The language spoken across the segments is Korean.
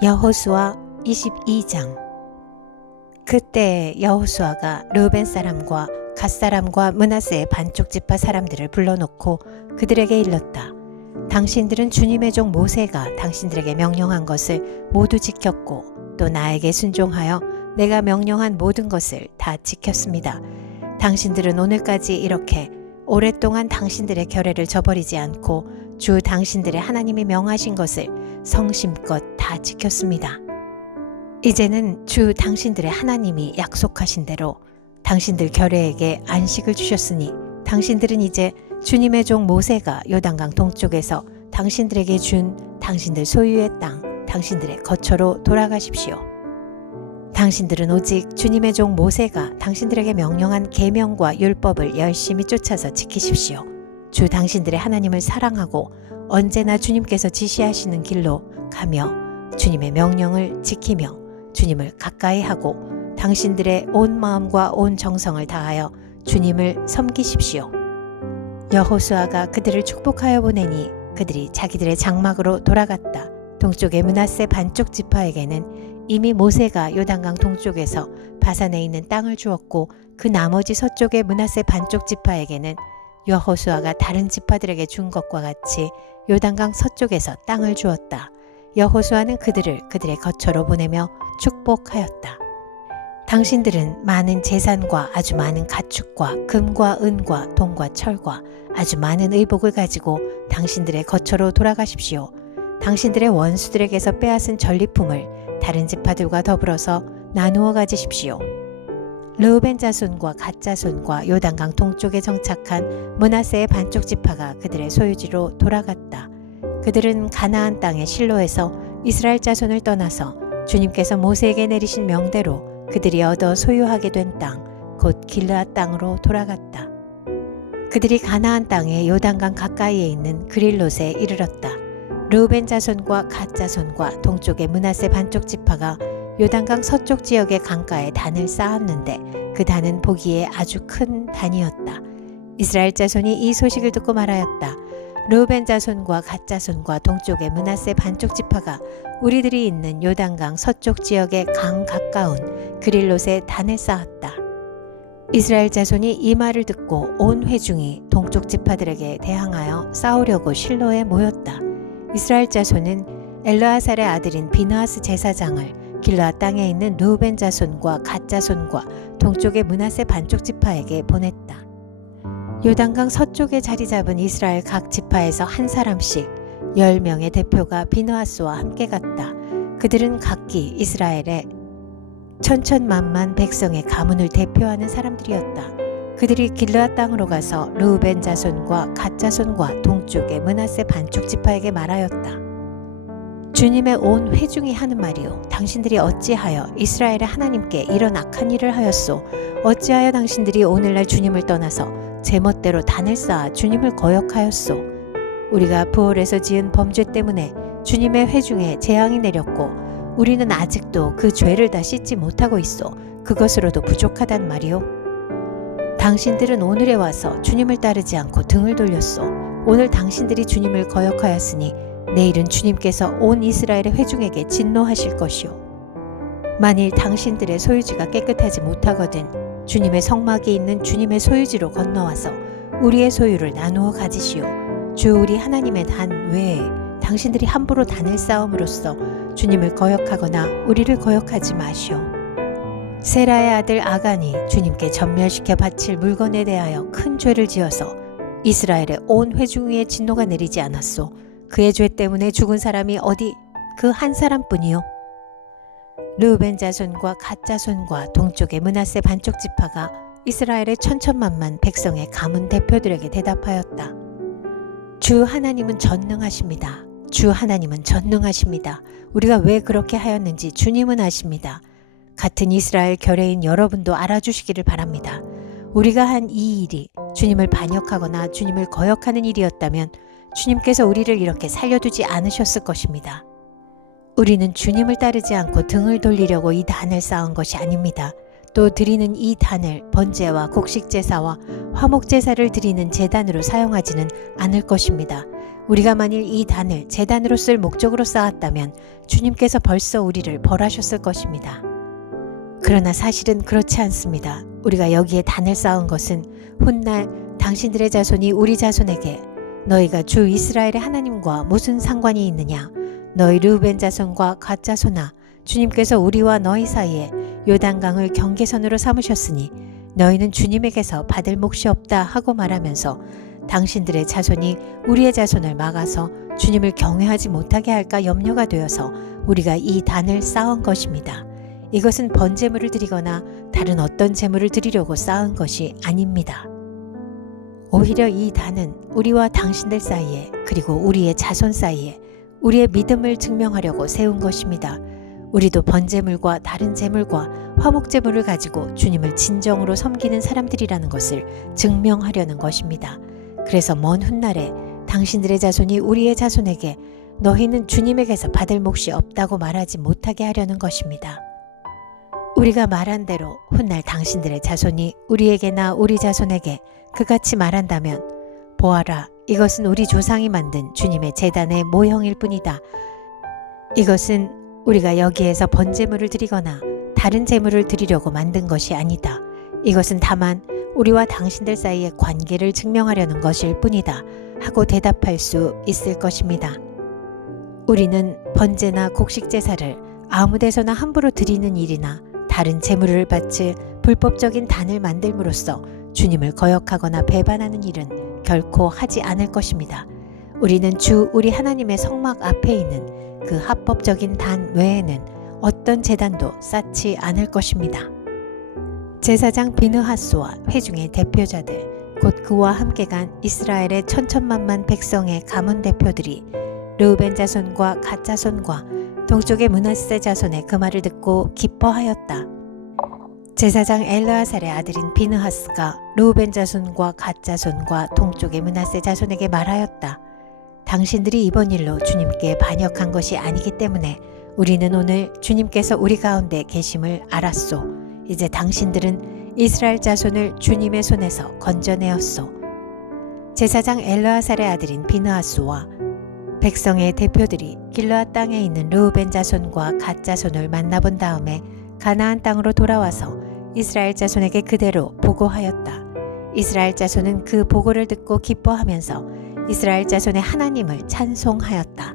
여호수아 22장. 그때 여호수아가 르우벤 사람과 갓 사람과 므낫세의 반쪽 지파 사람들을 불러놓고 그들에게 일렀다. 당신들은 주님의 종 모세가 당신들에게 명령한 것을 모두 지켰고 또 나에게 순종하여 내가 명령한 모든 것을 다 지켰습니다. 당신들은 오늘까지 이렇게 오랫동안 당신들의 결례를 저버리지 않고 주 당신들의 하나님이 명하신 것을 성심껏 다 지켰습니다. 이제는 주 당신들의 하나님이 약속하신 대로 당신들 결례에게 안식을 주셨으니 당신들은 이제 주님의 종 모세가 요단강 동쪽에서 당신들에게 준 당신들 소유의 땅, 당신들의 거처로 돌아가십시오. 당신들은 오직 주님의 종 모세가 당신들에게 명령한 계명과 율법을 열심히 쫓아서 지키십시오. 주 당신들의 하나님을 사랑하고 언제나 주님께서 지시하시는 길로 가며 주님의 명령을 지키며 주님을 가까이 하고 당신들의 온 마음과 온 정성을 다하여 주님을 섬기십시오. 여호수아가 그들을 축복하여 보내니 그들이 자기들의 장막으로 돌아갔다. 동쪽의 므낫세 반쪽 지파에게는 이미 모세가 요단강 동쪽에서 바산에 있는 땅을 주었고 그 나머지 서쪽의 므낫세 반쪽 지파에게는 여호수아가 다른 지파들에게 준 것과 같이 요단강 서쪽에서 땅을 주었다. 여호수아는 그들을 그들의 거처로 보내며 축복하였다. 당신들은 많은 재산과 아주 많은 가축과 금과 은과 동과 철과 아주 많은 의복을 가지고 당신들의 거처로 돌아가십시오. 당신들의 원수들에게서 빼앗은 전리품을 다른 지파들과 더불어서 나누어 가지십시오. 르우벤 자손과 갓 자손과 요단강 동쪽에 정착한 므낫세의 반쪽 지파가 그들의 소유지로 돌아갔다. 그들은 가나안 땅의 실로에서 이스라엘 자손을 떠나서 주님께서 모세에게 내리신 명대로 그들이 얻어 소유하게 된 땅, 곧 길르앗 땅으로 돌아갔다. 그들이 가나안 땅의 요단강 가까이에 있는 그릴롯에 이르렀다. 르우벤 자손과 갓 자손과 동쪽의 므낫세 반쪽 지파가 요단강 서쪽 지역의 강가에 단을 쌓았는데 그 단은 보기에 아주 큰 단이었다. 이스라엘 자손이 이 소식을 듣고 말하였다. 르우벤 자손과 갓 자손과 동쪽의 므낫세 반쪽 지파가 우리들이 있는 요단강 서쪽 지역의 강 가까운 그릴롯에 단을 쌓았다. 이스라엘 자손이 이 말을 듣고 온 회중이 동쪽 지파들에게 대항하여 싸우려고 실로에 모였다. 이스라엘 자손은 엘르아살의 아들인 비느하스 제사장을 길르앗 땅에 있는 르우벤 자손과 갓 자손과 동쪽의 므낫세 반쪽 지파에게 보냈다. 요단강 서쪽에 자리 잡은 이스라엘 각 지파에서 한 사람씩 10명의 대표가 비느하스와 함께 갔다. 그들은 각기 이스라엘의 천천만만 백성의 가문을 대표하는 사람들이었다. 그들이 길르앗 땅으로 가서 르우벤 자손과 갓 자손과 동쪽의 므낫세 반쪽 지파에게 말하였다. 주님의 온 회중이 하는 말이요, 당신들이 어찌하여 이스라엘의 하나님께 이런 악한 일을 하였소? 어찌하여 당신들이 오늘날 주님을 떠나서 제멋대로 단을 쌓아 주님을 거역하였소? 우리가 부올에서 지은 범죄 때문에 주님의 회중에 재앙이 내렸고 우리는 아직도 그 죄를 다 씻지 못하고 있어 그것으로도 부족하단 말이오. 당신들은 오늘에 와서 주님을 따르지 않고 등을 돌렸소. 오늘 당신들이 주님을 거역하였으니 내일은 주님께서 온 이스라엘의 회중에게 진노하실 것이오. 만일 당신들의 소유지가 깨끗하지 못하거든 주님의 성막이 있는 주님의 소유지로 건너와서 우리의 소유를 나누어 가지시오. 주 우리 하나님의 단 외에 당신들이 함부로 단을 쌓음으로써 주님을 거역하거나 우리를 거역하지 마시오. 세라의 아들 아간이 주님께 전멸시켜 바칠 물건에 대하여 큰 죄를 지어서 이스라엘의 온 회중 위에 진노가 내리지 않았소. 그의 죄 때문에 죽은 사람이 어디 그 한 사람뿐이요. 르우벤 자손과 갓 자손과 동쪽의 므낫세 반쪽 지파가 이스라엘의 천천만만 백성의 가문 대표들에게 대답하였다. 주 하나님은 전능하십니다. 주 하나님은 전능하십니다. 우리가 왜 그렇게 하였는지 주님은 아십니다. 같은 이스라엘 결례인 여러분도 알아주시기를 바랍니다. 우리가 한 이 일이 주님을 반역하거나 주님을 거역하는 일이었다면 주님께서 우리를 이렇게 살려두지 않으셨을 것입니다. 우리는 주님을 따르지 않고 등을 돌리려고 이 단을 쌓은 것이 아닙니다. 또 드리는 이 단을 번제와 곡식제사와 화목제사를 드리는 제단으로 사용하지는 않을 것입니다. 우리가 만일 이 단을 제단으로 쓸 목적으로 쌓았다면 주님께서 벌써 우리를 벌하셨을 것입니다. 그러나 사실은 그렇지 않습니다. 우리가 여기에 단을 쌓은 것은 훗날 당신들의 자손이 우리 자손에게 너희가 주 이스라엘의 하나님과 무슨 상관이 있느냐? 너희 르우벤 자손과 갓 자손아, 주님께서 우리와 너희 사이에 요단강을 경계선으로 삼으셨으니 너희는 주님에게서 받을 몫이 없다 하고 말하면서 당신들의 자손이 우리의 자손을 막아서 주님을 경외하지 못하게 할까 염려가 되어서 우리가 이 단을 쌓은 것입니다. 이것은 번제물을 드리거나 다른 어떤 제물을 드리려고 쌓은 것이 아닙니다. 오히려 이 단은 우리와 당신들 사이에 그리고 우리의 자손 사이에 우리의 믿음을 증명하려고 세운 것입니다. 우리도 번제물과 다른 제물과 화목제물을 가지고 주님을 진정으로 섬기는 사람들이라는 것을 증명하려는 것입니다. 그래서 먼 훗날에 당신들의 자손이 우리의 자손에게 너희는 주님에게서 받을 몫이 없다고 말하지 못하게 하려는 것입니다. 우리가 말한 대로 훗날 당신들의 자손이 우리에게나 우리 자손에게 그같이 말한다면 보아라, 이것은 우리 조상이 만든 주님의 제단의 모형일 뿐이다. 이것은 우리가 여기에서 번제물을 드리거나 다른 제물을 드리려고 만든 것이 아니다. 이것은 다만 우리와 당신들 사이의 관계를 증명하려는 것일 뿐이다 하고 대답할 수 있을 것입니다. 우리는 번제나 곡식 제사를 아무 데서나 함부로 드리는 일이나 다른 제물을 바칠 불법적인 단을 만들므로써 주님을 거역하거나 배반하는 일은 결코 하지 않을 것입니다. 우리는 주 우리 하나님의 성막 앞에 있는 그 합법적인 단 외에는 어떤 제단도 쌓지 않을 것입니다. 제사장 비느하스와 회중의 대표자들 곧 그와 함께 간 이스라엘의 천천만만 백성의 가문 대표들이 르우벤 자손과 갓 자손과 동쪽의 므낫세 자손의 그 말을 듣고 기뻐하였다. 제사장 엘르아살의 아들인 비느하스가 르우벤 자손과 갓 자손과 동쪽의 므낫세 자손에게 말하였다. 당신들이 이번 일로 주님께 반역한 것이 아니기 때문에 우리는 오늘 주님께서 우리 가운데 계심을 알았소. 이제 당신들은 이스라엘 자손을 주님의 손에서 건져내었소. 제사장 엘르아살의 아들인 비느하스와 백성의 대표들이 길르앗 땅에 있는 르우벤 자손과 갓 자손을 만나본 다음에 가나안 땅으로 돌아와서 이스라엘 자손에게 그대로 보고하였다. 이스라엘 자손은 그 보고를 듣고 기뻐하면서 이스라엘 자손의 하나님을 찬송하였다.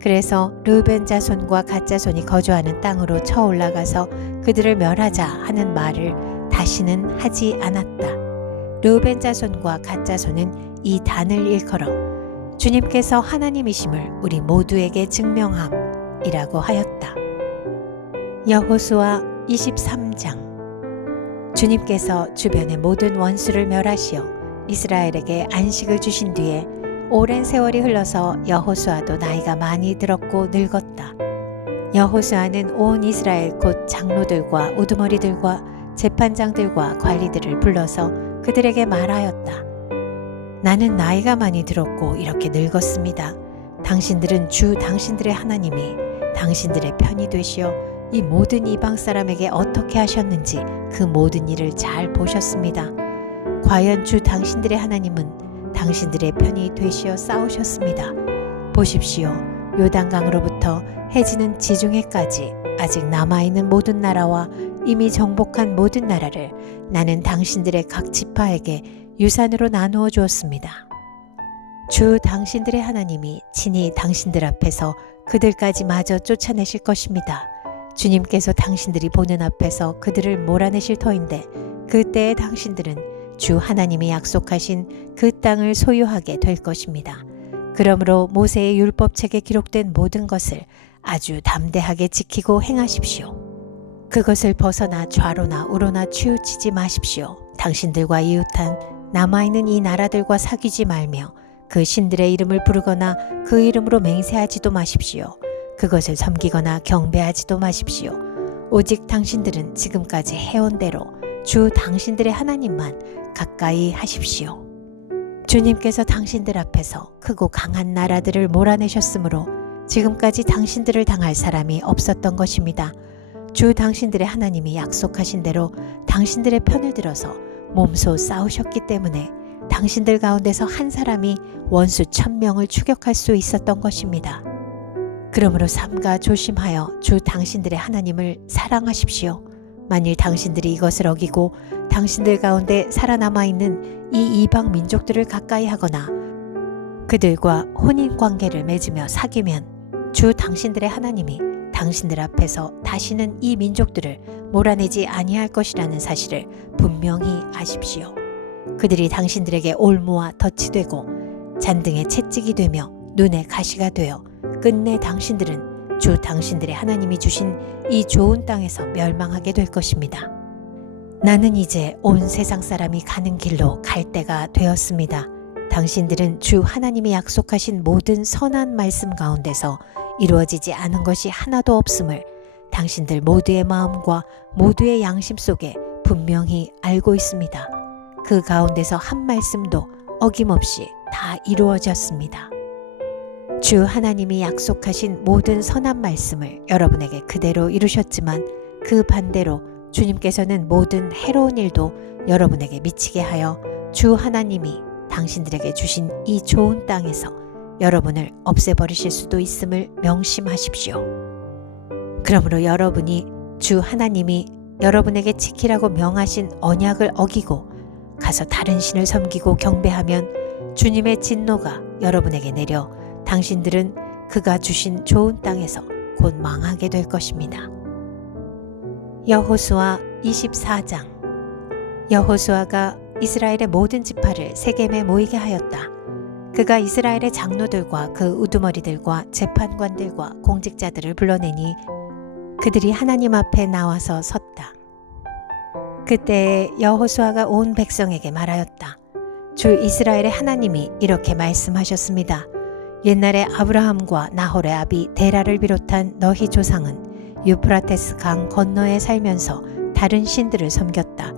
그래서 르우벤 자손과 갓 자손이 거주하는 땅으로 쳐 올라가서 그들을 멸하자 하는 말을 다시는 하지 않았다. 르우벤 자손과 갓 자손은 이 단을 일컬어 주님께서 하나님이심을 우리 모두에게 증명함이라고 하였다. 여호수아 23장. 주님께서 주변의 모든 원수를 멸하시어 이스라엘에게 안식을 주신 뒤에 오랜 세월이 흘러서 여호수아도 나이가 많이 들었고 늙었다. 여호수아는 온 이스라엘 곧 장로들과 우두머리들과 재판장들과 관리들을 불러서 그들에게 말하였다. 나는 나이가 많이 들었고 이렇게 늙었습니다. 당신들은 주 당신들의 하나님이 당신들의 편이 되시어 이 모든 이방 사람에게 어떻게 하셨는지 그 모든 일을 잘 보셨습니다. 과연 주 당신들의 하나님은 당신들의 편이 되시어 싸우셨습니다. 보십시오. 요단강으로부터 해지는 지중해까지 아직 남아있는 모든 나라와 이미 정복한 모든 나라를 나는 당신들의 각 지파에게 유산으로 나누어 주었습니다. 주 당신들의 하나님이 친히 당신들 앞에서 그들까지 마저 쫓아내실 것입니다. 주님께서 당신들이 보는 앞에서 그들을 몰아내실 터인데 그때에 당신들은 주 하나님이 약속하신 그 땅을 소유하게 될 것입니다. 그러므로 모세의 율법책에 기록된 모든 것을 아주 담대하게 지키고 행하십시오. 그것을 벗어나 좌로나 우로나 치우치지 마십시오. 당신들과 이웃한 남아있는 이 나라들과 사귀지 말며 그 신들의 이름을 부르거나 그 이름으로 맹세하지도 마십시오. 그것을 섬기거나 경배하지도 마십시오. 오직 당신들은 지금까지 해온 대로 주 당신들의 하나님만 가까이 하십시오. 주님께서 당신들 앞에서 크고 강한 나라들을 몰아내셨으므로 지금까지 당신들을 당할 사람이 없었던 것입니다. 주 당신들의 하나님이 약속하신 대로 당신들의 편을 들어서 몸소 싸우셨기 때문에 당신들 가운데서 한 사람이 원수 1000명을 추격할 수 있었던 것입니다. 그러므로 삼가 조심하여 주 당신들의 하나님을 사랑하십시오. 만일 당신들이 이것을 어기고 당신들 가운데 살아남아 있는 이 이방 민족들을 가까이 하거나 그들과 혼인관계를 맺으며 사귀면 주 당신들의 하나님이 당신들 앞에서 다시는 이 민족들을 몰아내지 아니할 것이라는 사실을 분명히 아십시오. 그들이 당신들에게 올무와 덫이 되고 잔등에 채찍이 되며 눈에 가시가 되어 끝내 당신들은 주 당신들의 하나님이 주신 이 좋은 땅에서 멸망하게 될 것입니다. 나는 이제 온 세상 사람이 가는 길로 갈 때가 되었습니다. 당신들은 주 하나님이 약속하신 모든 선한 말씀 가운데서 이루어지지 않은 것이 하나도 없음을 당신들 모두의 마음과 모두의 양심 속에 분명히 알고 있습니다. 그 가운데서 한 말씀도 어김없이 다 이루어졌습니다. 주 하나님이 약속하신 모든 선한 말씀을 여러분에게 그대로 이루셨지만 그 반대로 주님께서는 모든 해로운 일도 여러분에게 미치게 하여 주 하나님이 당신들에게 주신 이 좋은 땅에서 여러분을 없애버리실 수도 있음을 명심하십시오. 그러므로 여러분이 주 하나님이 여러분에게 지키라고 명하신 언약을 어기고 가서 다른 신을 섬기고 경배하면 주님의 진노가 여러분에게 내려 당신들은 그가 주신 좋은 땅에서 곧 망하게 될 것입니다. 여호수아 24장. 여호수아가 이스라엘의 모든 지파를 세겜에 모이게 하였다. 그가 이스라엘의 장로들과 그 우두머리들과 재판관들과 공직자들을 불러내니 그들이 하나님 앞에 나와서 섰다. 그때 여호수아가 온 백성에게 말하였다. 주 이스라엘의 하나님이 이렇게 말씀하셨습니다. 옛날에 아브라함과 나홀의 아비 데라를 비롯한 너희 조상은 유프라테스 강 건너에 살면서 다른 신들을 섬겼다.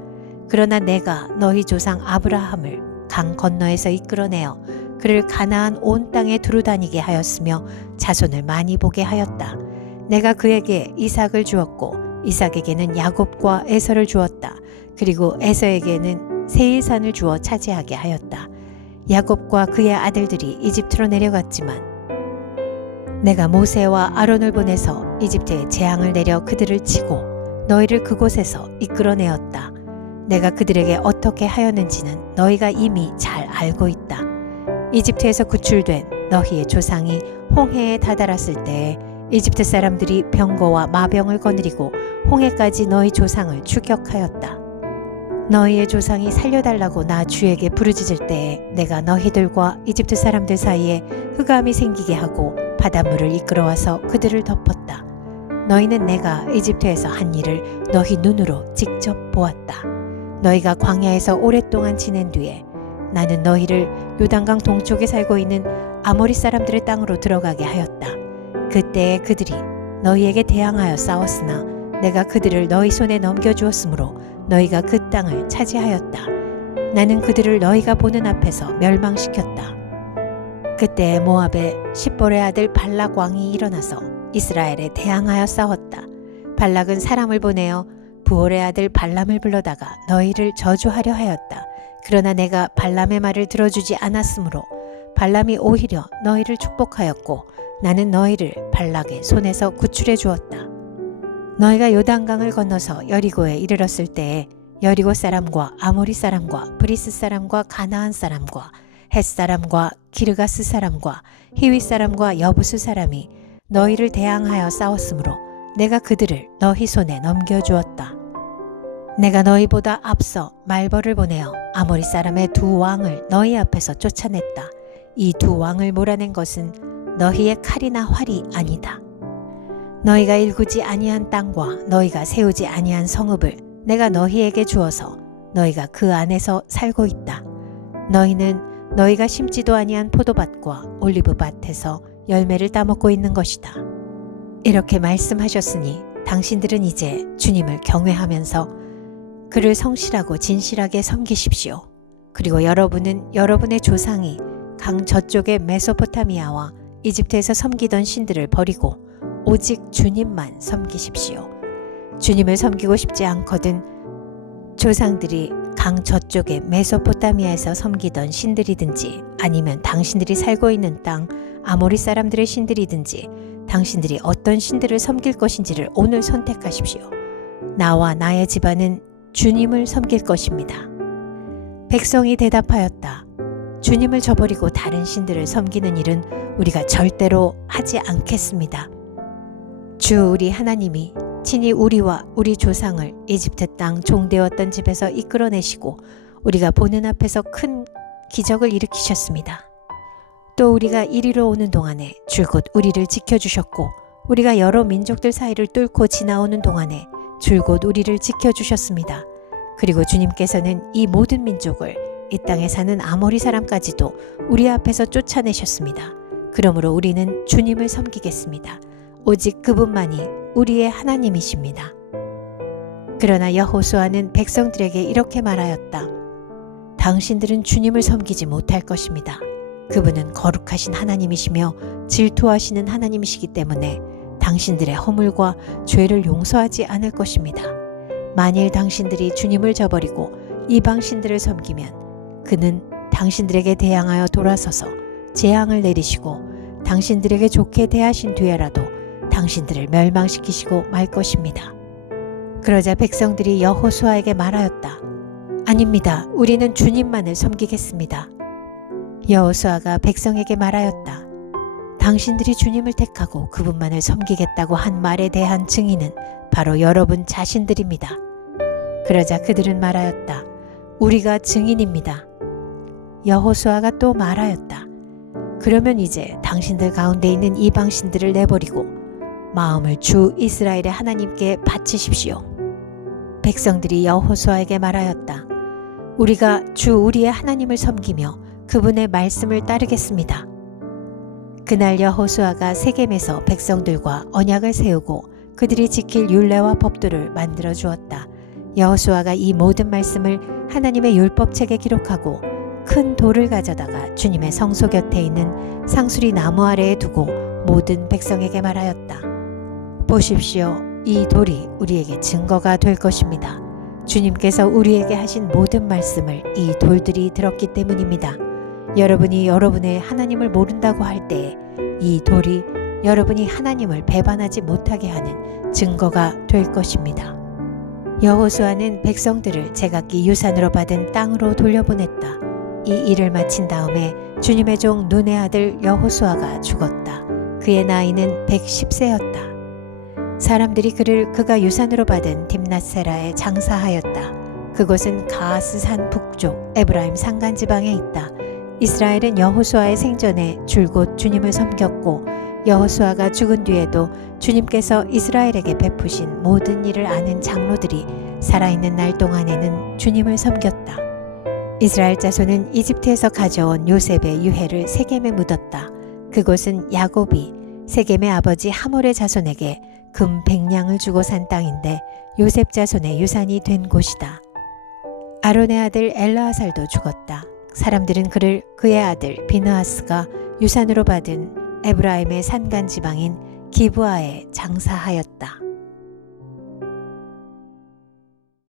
그러나 내가 너희 조상 아브라함을 강 건너에서 이끌어내어 그를 가나안 온 땅에 두루다니게 하였으며 자손을 많이 보게 하였다. 내가 그에게 이삭을 주었고 이삭에게는 야곱과 에서를 주었다. 그리고 에서에게는 세일산을 주어 차지하게 하였다. 야곱과 그의 아들들이 이집트로 내려갔지만 내가 모세와 아론을 보내서 이집트에 재앙을 내려 그들을 치고 너희를 그곳에서 이끌어내었다. 내가 그들에게 어떻게 하였는지는 너희가 이미 잘 알고 있다. 이집트에서 구출된 너희의 조상이 홍해에 다다랐을 때에 이집트 사람들이 병거와 마병을 거느리고 홍해까지 너희 조상을 추격하였다. 너희의 조상이 살려달라고 나 주에게 부르짖을 때에 내가 너희들과 이집트 사람들 사이에 흑암이 생기게 하고 바닷물을 이끌어와서 그들을 덮었다. 너희는 내가 이집트에서 한 일을 너희 눈으로 직접 보았다. 너희가 광야에서 오랫동안 지낸 뒤에 나는 너희를 요단강 동쪽에 살고 있는 아모리 사람들의 땅으로 들어가게 하였다. 그때에 그들이 너희에게 대항하여 싸웠으나 내가 그들을 너희 손에 넘겨주었으므로 너희가 그 땅을 차지하였다. 나는 그들을 너희가 보는 앞에서 멸망시켰다. 그때 모압의 십볼의 아들 발락 왕이 일어나서 이스라엘에 대항하여 싸웠다. 발락은 사람을 보내어 부올의 아들 발람을 불러다가 너희를 저주하려 하였다. 그러나 내가 발람의 말을 들어주지 않았으므로 발람이 오히려 너희를 축복하였고 나는 너희를 발락의 손에서 구출해 주었다. 너희가 요단강을 건너서 여리고에 이르렀을 때에 여리고 사람과 아모리 사람과 브리스 사람과 가나안 사람과 헷 사람과 기르가스 사람과 히위 사람과 여부스 사람이 너희를 대항하여 싸웠으므로 내가 그들을 너희 손에 넘겨주었다. 내가 너희보다 앞서 말벌을 보내어 아모리 사람의 두 왕을 너희 앞에서 쫓아냈다. 이 두 왕을 몰아낸 것은 너희의 칼이나 활이 아니다. 너희가 일구지 아니한 땅과 너희가 세우지 아니한 성읍을 내가 너희에게 주어서 너희가 그 안에서 살고 있다. 너희는 너희가 심지도 아니한 포도밭과 올리브밭에서 열매를 따먹고 있는 것이다. 이렇게 말씀하셨으니 당신들은 이제 주님을 경외하면서 그를 성실하고 진실하게 섬기십시오. 그리고 여러분은 여러분의 조상이 강 저쪽의 메소포타미아와 이집트에서 섬기던 신들을 버리고 오직 주님만 섬기십시오. 주님을 섬기고 싶지 않거든 조상들이 강 저쪽의 메소포타미아에서 섬기던 신들이든지 아니면 당신들이 살고 있는 땅 아모리 사람들의 신들이든지 당신들이 어떤 신들을 섬길 것인지를 오늘 선택하십시오. 나와 나의 집안은 주님을 섬길 것입니다. 백성이 대답하였다. 주님을 저버리고 다른 신들을 섬기는 일은 우리가 절대로 하지 않겠습니다. 주 우리 하나님이 친히 우리와 우리 조상을 이집트 땅 종되었던 집에서 이끌어내시고 우리가 보는 앞에서 큰 기적을 일으키셨습니다. 또 우리가 이리로 오는 동안에 줄곧 우리를 지켜주셨고 우리가 여러 민족들 사이를 뚫고 지나오는 동안에 줄곧 우리를 지켜주셨습니다. 그리고 주님께서는 이 모든 민족을 이 땅에 사는 아모리 사람까지도 우리 앞에서 쫓아내셨습니다. 그러므로 우리는 주님을 섬기겠습니다. 오직 그분만이 우리의 하나님이십니다. 그러나 여호수아는 백성들에게 이렇게 말하였다. 당신들은 주님을 섬기지 못할 것입니다. 그분은 거룩하신 하나님이시며 질투하시는 하나님이시기 때문에 당신들의 허물과 죄를 용서하지 않을 것입니다. 만일 당신들이 주님을 저버리고 이방 신들을 섬기면 그는 당신들에게 대항하여 돌아서서 재앙을 내리시고 당신들에게 좋게 대하신 뒤에라도 당신들을 멸망시키시고 말 것입니다. 그러자 백성들이 여호수아에게 말하였다. 아닙니다. 우리는 주님만을 섬기겠습니다. 여호수아가 백성에게 말하였다. 당신들이 주님을 택하고 그분만을 섬기겠다고 한 말에 대한 증인은 바로 여러분 자신들입니다. 그러자 그들은 말하였다. 우리가 증인입니다. 여호수아가 또 말하였다. 그러면 이제 당신들 가운데 있는 이방 신들을 내버리고 마음을 주 이스라엘의 하나님께 바치십시오. 백성들이 여호수아에게 말하였다. 우리가 주 우리의 하나님을 섬기며 그분의 말씀을 따르겠습니다. 그날 여호수아가 세겜에서 백성들과 언약을 세우고 그들이 지킬 율례와 법도를 만들어 주었다. 여호수아가 이 모든 말씀을 하나님의 율법책에 기록하고 큰 돌을 가져다가 주님의 성소 곁에 있는 상수리 나무 아래에 두고 모든 백성에게 말하였다. 보십시오. 이 돌이 우리에게 증거가 될 것입니다. 주님께서 우리에게 하신 모든 말씀을 이 돌들이 들었기 때문입니다. 여러분이 여러분의 하나님을 모른다고 할 때에 이 돌이 여러분이 하나님을 배반하지 못하게 하는 증거가 될 것입니다. 여호수아는 백성들을 제각기 유산으로 받은 땅으로 돌려보냈다. 이 일을 마친 다음에 주님의 종 눈의 아들 여호수아가 죽었다. 그의 나이는 110세였다. 사람들이 그를 그가 유산으로 받은 딥낫세라에 장사하였다. 그곳은 가하스산 북쪽 에브라임 산간 지방에 있다. 이스라엘은 여호수아의 생전에 줄곧 주님을 섬겼고 여호수아가 죽은 뒤에도 주님께서 이스라엘에게 베푸신 모든 일을 아는 장로들이 살아있는 날 동안에는 주님을 섬겼다. 이스라엘 자손은 이집트에서 가져온 요셉의 유해를 세겜에 묻었다. 그곳은 야곱이 세겜의 아버지 하몰의 자손에게 금 100냥을 주고 산 땅인데 요셉 자손의 유산이 된 곳이다. 아론의 아들 엘르아살도 죽었다. 사람들은 그를 그의 아들 비느하스가 유산으로 받은 에브라임의 산간 지방인 기브아에 장사하였다.